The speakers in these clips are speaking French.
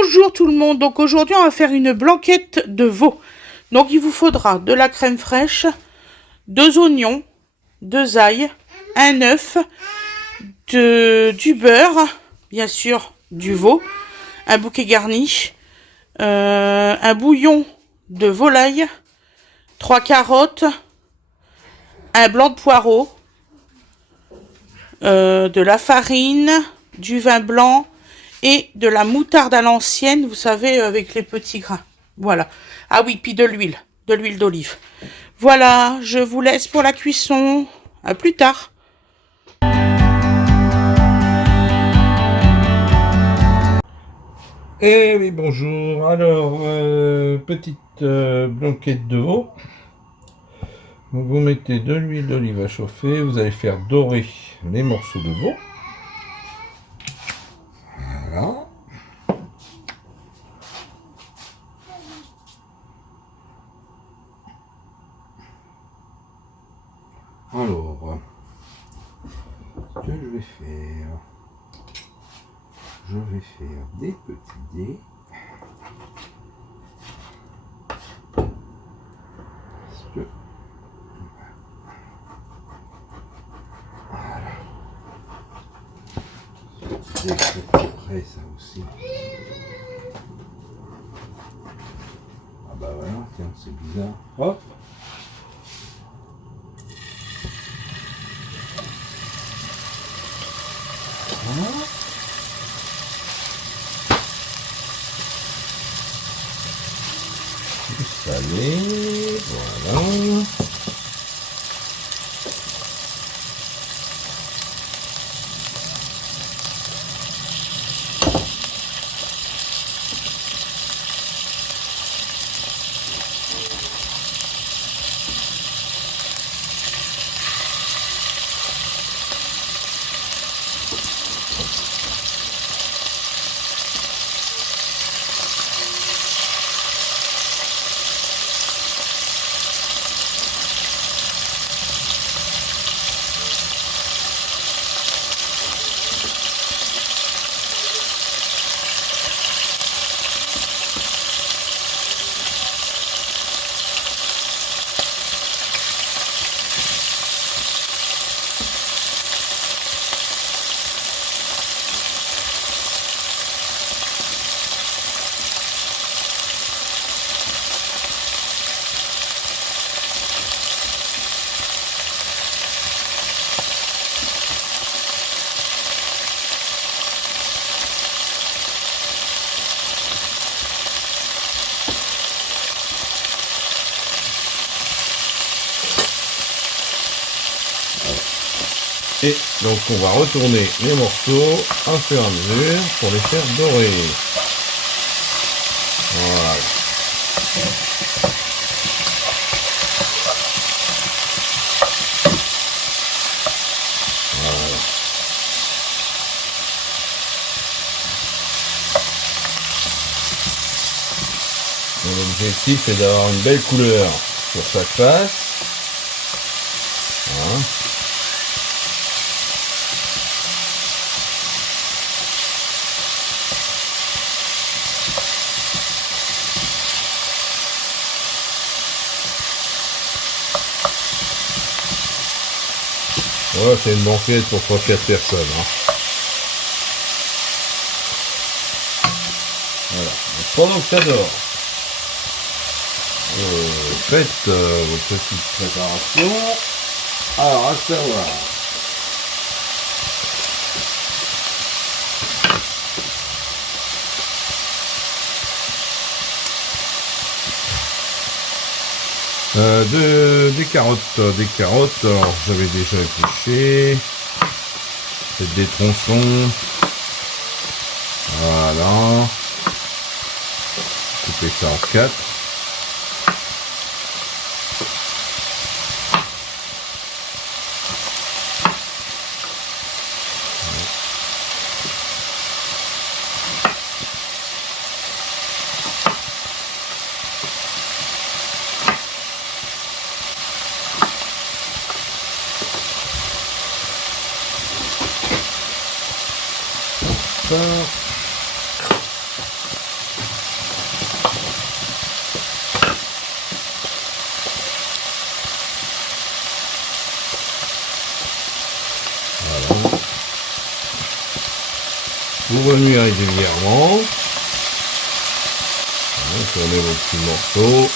Bonjour tout le monde, donc aujourd'hui on va faire une blanquette de veau. Donc il vous faudra de la crème fraîche, 2 oignons, 2 ail, un œuf, du beurre, bien sûr du veau, un bouquet garni, un bouillon de volaille, 3 carottes, un blanc de poireau, de la farine, du vin blanc et de la moutarde à l'ancienne, vous savez, avec les petits grains. Voilà. Ah oui, puis de l'huile d'olive. Voilà, je vous laisse pour la cuisson. À plus tard. Eh oui, bonjour. Alors, petite blanquette de veau. Donc, vous mettez de l'huile d'olive à chauffer. Vous allez faire dorer les morceaux de veau. Voilà. Alors, ce que je vais faire, des petits dés. Parce que voilà. Dès que c'est prêt, ça aussi. Ah bah voilà, tiens, c'est bizarre. Hop. Voilà. Du salé, voilà. Et donc on va retourner les morceaux au fur et à mesure pour les faire dorer. Voilà. Voilà. Mon objectif est d'avoir une belle couleur sur chaque face. Voilà. Ouais, c'est une banquette pour 3-4 personnes. Hein. Voilà. Donc, pendant que ça dort, faites vos petites préparations. Alors, à savoir. Des carottes, alors j'avais déjà épluché, faites des tronçons, voilà, coupez ça en 4. Vous remuez régulièrement. Tournez vos petits morceaux.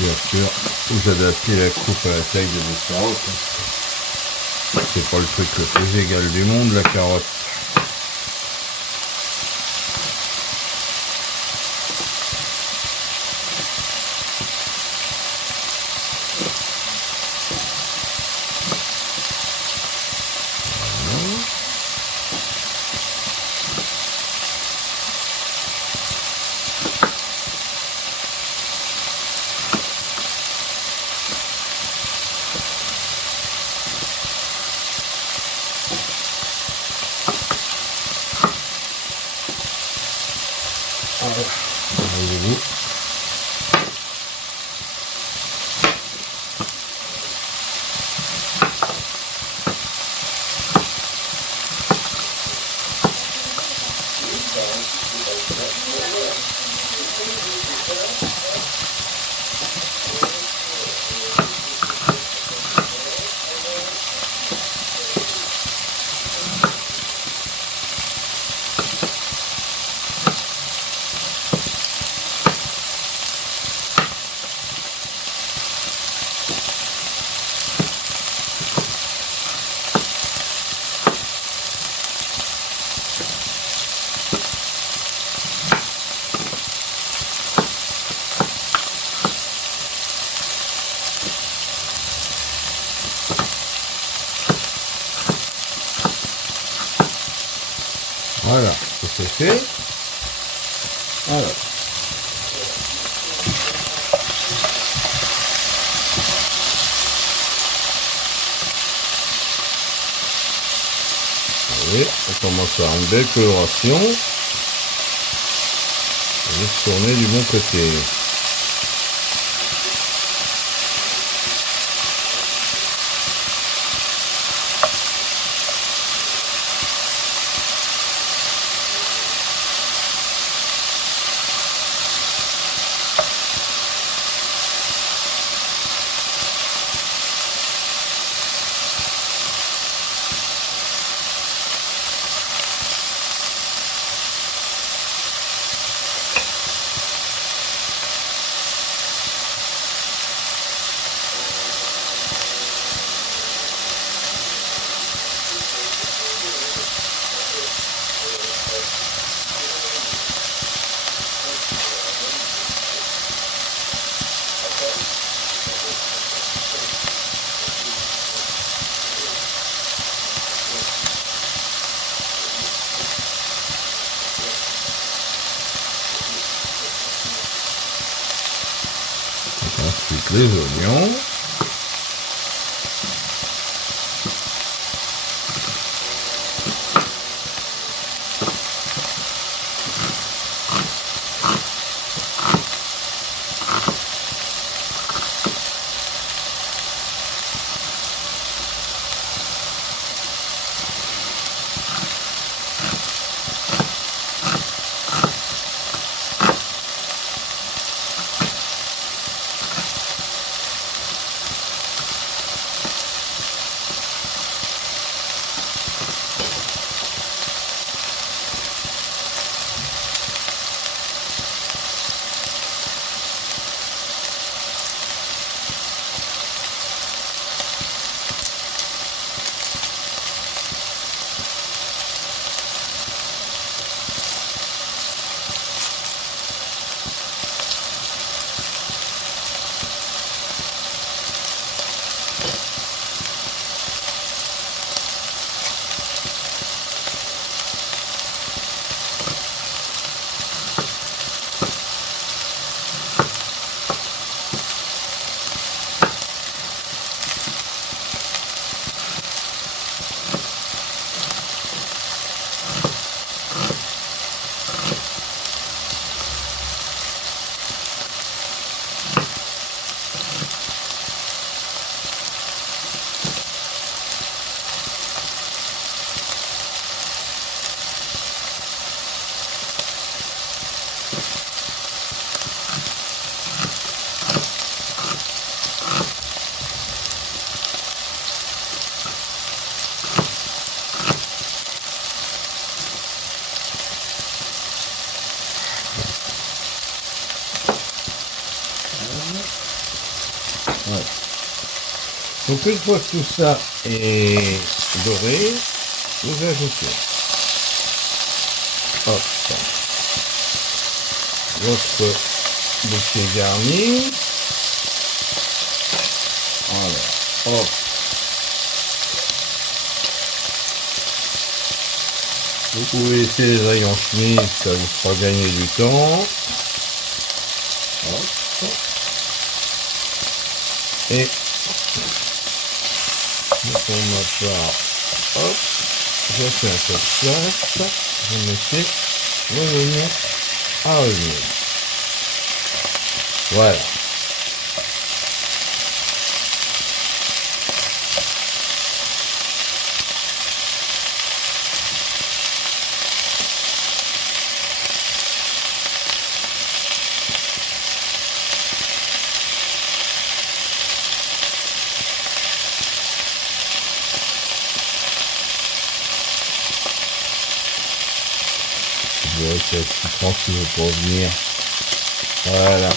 Bien sûr, vous adaptez la coupe à la taille de vos carottes. C'est pas le truc le plus égal du monde, la carotte. Voyez-vous. Voilà, ça c'est fait. Alors. Vous voyez, on commence à avoir une belle coloration. On va se tourner du bon côté. Ensuite les oignons. Donc une fois que tout ça est doré, vous ajoutez hop, votre bouquet garni. Voilà, hop. Vous pouvez laisser les ails en chemise, ça vous fera gagner du temps. Hop. Et pour ma part, hop, je fais un peu de place, vous mettez vos oignons à revenir. Voilà. Je vais essayer de tranquille pour venir. Voilà.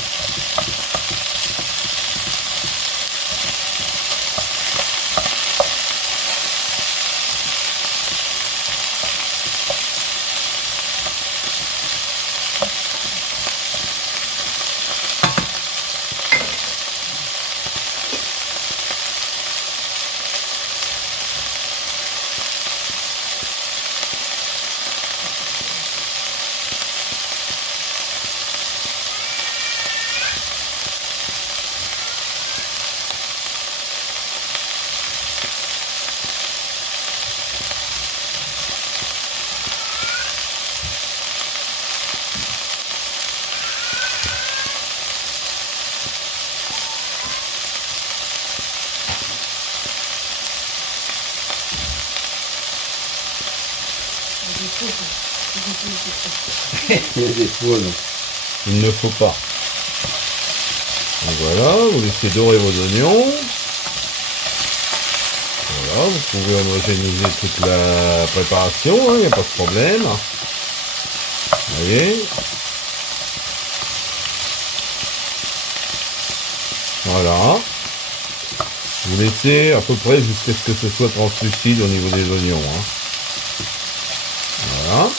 Il y a des faunes. Il ne faut pas. Donc voilà, vous laissez dorer vos oignons. Voilà, vous pouvez homogénéiser toute la préparation, il n'y a pas de problème. Vous voyez. Voilà. Vous laissez à peu près jusqu'à ce que ce soit translucide au niveau des oignons. Voilà.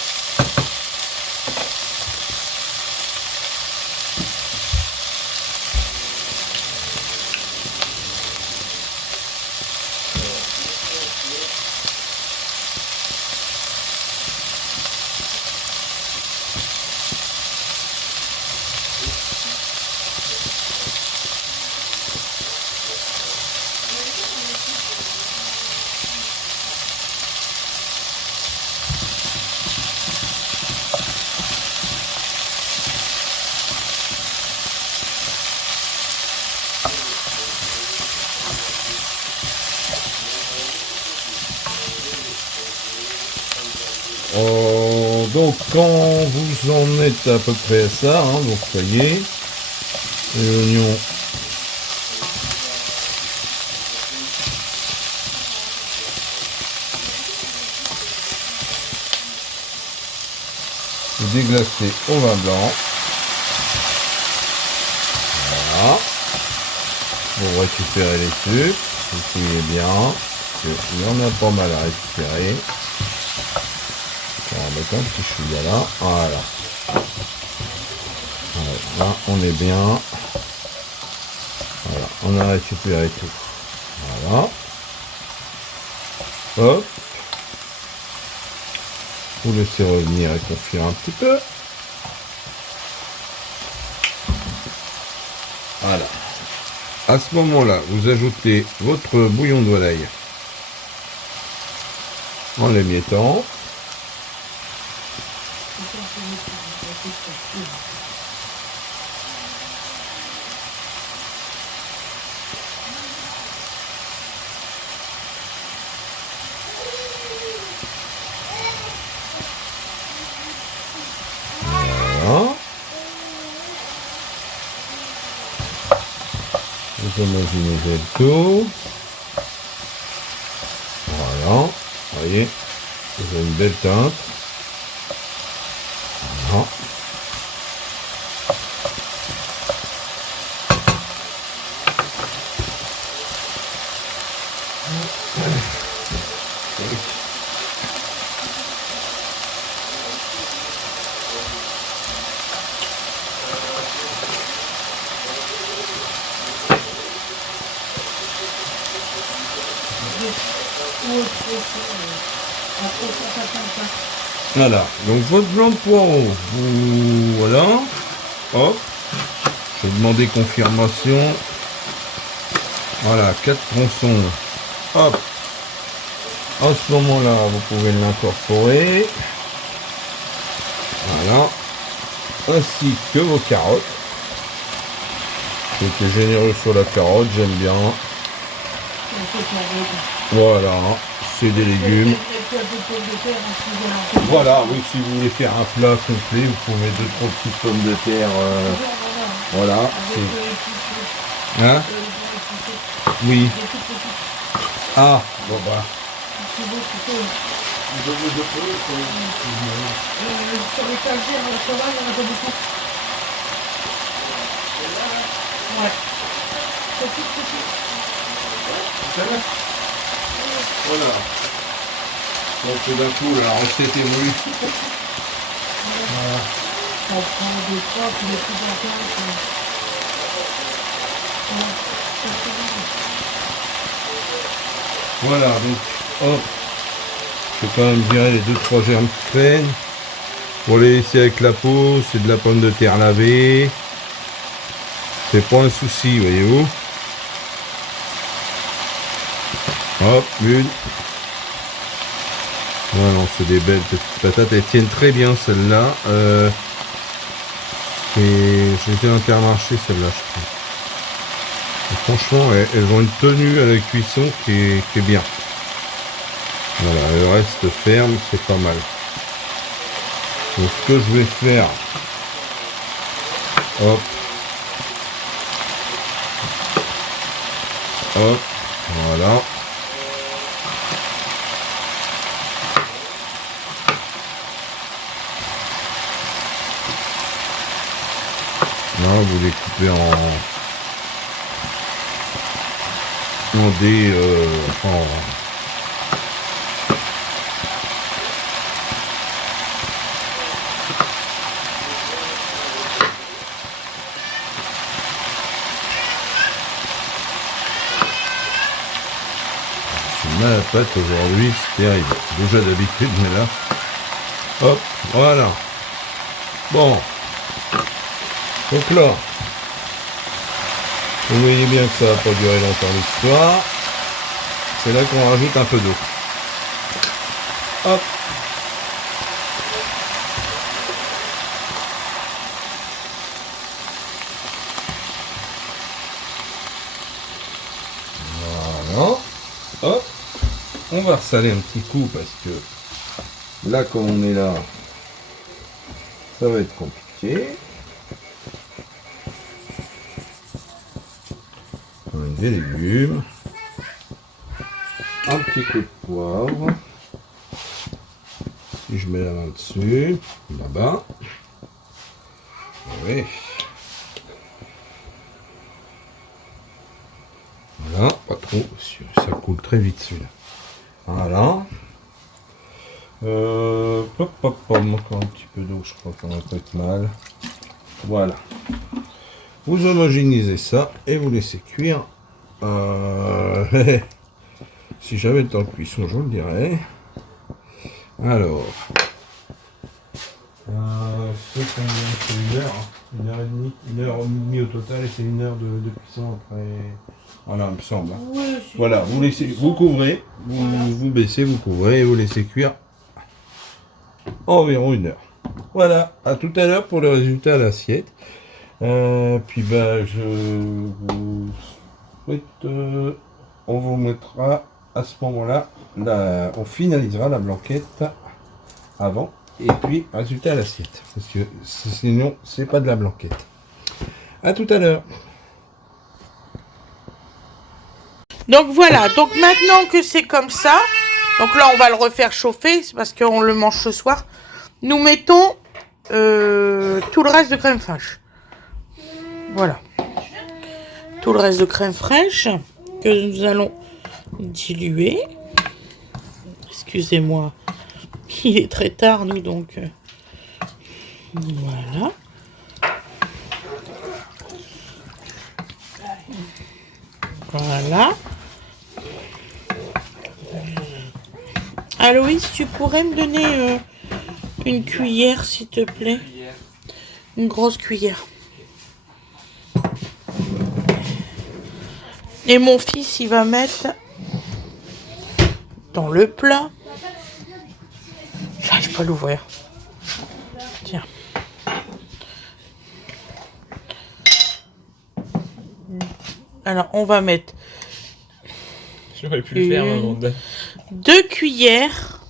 Donc quand vous en êtes à peu près à ça, donc ça y est, les oignons vous déglacez au vin blanc. Voilà. Vous récupérez les sucres, vous fouillez bien, il y en a pas mal à récupérer. On va mettre un petit chouïa là, voilà. Là on est bien. Voilà, on a récupéré tout. Voilà. Hop. Vous laissez revenir et confire un petit peu. Voilà. À ce moment-là, vous ajoutez votre bouillon de volaille en l'émiettant. Voilà. Vous homogénéisez le tout. Voilà. Vous voyez, vous avez une belle teinte. Voilà. Voilà, donc votre blanc de poireau, voilà, hop, je vais demander confirmation, voilà, 4 tronçons, hop, à ce moment-là, vous pouvez l'incorporer, voilà, ainsi que vos carottes, j'ai été généreux sur la carotte, j'aime bien, voilà, c'est des légumes. Voilà, oui, si vous voulez faire un plat complet, vous pouvez mettre 2-3 petites pommes de terre. Voilà. Hein? Oui. Ah, bon bah. Voilà. Donc tout d'un coup, la recette évolue. Voilà. On prend des fois, puis les plus voilà, donc hop, je vais quand même virer les 2-3 germes de peine. Pour les laisser avec la peau, c'est de la pomme de terre lavée. C'est pas un souci, voyez-vous. Hop, une. Voilà, c'est des belles petites patates. Elles tiennent très bien celles-là. Je les ai Intermarché celles-là, je crois. Et franchement, elles ont une tenue à la cuisson qui est bien. Voilà, le reste ferme, c'est pas mal. Donc ce que je vais faire, hop, hop, voilà. Là, vous les coupez en mal à la pâte aujourd'hui, c'est terrible. Déjà d'habitude, mais là, hop, voilà. Bon, donc là, vous voyez bien que ça va pas durer longtemps l'histoire. C'est là qu'on rajoute un peu d'eau. Hop. Voilà. Hop. On va ressaler un petit coup parce que là, comme on est là, ça va être compliqué. On a des légumes. Un petit coup de poivre. Si je mets la main dessus, là-bas. Oui. Voilà, pas trop, ça coule très vite celui-là. Voilà. Encore un petit peu d'eau, je crois qu'on va pas être mal. Voilà. Vous homogénéisez ça et vous laissez cuire. Si j'avais le temps de cuisson, je vous le dirais. Alors. C'est une heure, hein. 1h30, 1h30 au total, et c'est 1 heure de cuisson après. Voilà, il me semble. Ouais, voilà, vous laissez, vous couvrez, vous baissez, vous couvrez et vous laissez cuire environ 1 heure. Voilà, à tout à l'heure pour le résultat à l'assiette. Puis ben, je vous souhaite, on vous mettra à ce moment-là, on finalisera la blanquette avant. Et puis, résultat à l'assiette. Parce que sinon, c'est pas de la blanquette. À tout à l'heure. Donc voilà, donc maintenant que c'est comme ça, donc là on va le refaire chauffer, c'est parce qu'on le mange ce soir. Nous mettons tout le reste de crème fraîche. Voilà. Tout le reste de crème fraîche que nous allons diluer. Excusez-moi, il est très tard, nous, donc voilà. Voilà. Aloïs, tu pourrais me donner une cuillère, s'il te plaît? Une grosse cuillère. Et mon fils, il va mettre dans le plat. J'arrive pas à l'ouvrir. Tiens. Alors, on va mettre J'aurais pu le faire un moment donné. 2 cuillères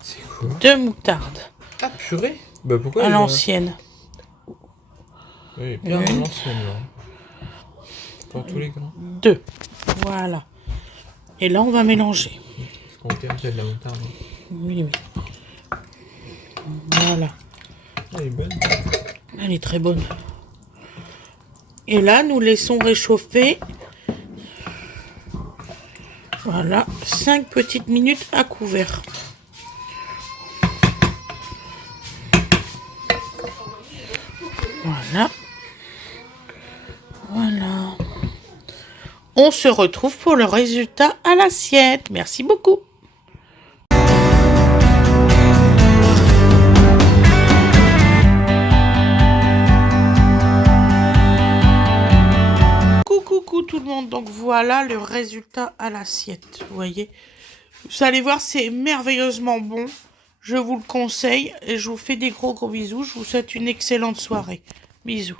C'est quoi? de moutarde Ah, purée? Bah pourquoi à elle, l'ancienne. Oui, bien à l'ancienne, là. Pour tous les grands. 2. Voilà. Et là, on va mélanger. Parce qu'on aime de la moutarde. Oui, oui. Voilà. Elle est bonne. Elle est très bonne. Et là, nous laissons réchauffer. Voilà. 5 petites minutes à couvert. Voilà. Voilà. On se retrouve pour le résultat à l'assiette. Merci beaucoup. Coucou tout le monde, donc voilà le résultat à l'assiette, vous voyez. Vous allez voir, c'est merveilleusement bon. Je vous le conseille et je vous fais des gros bisous. Je vous souhaite une excellente soirée. Bisous.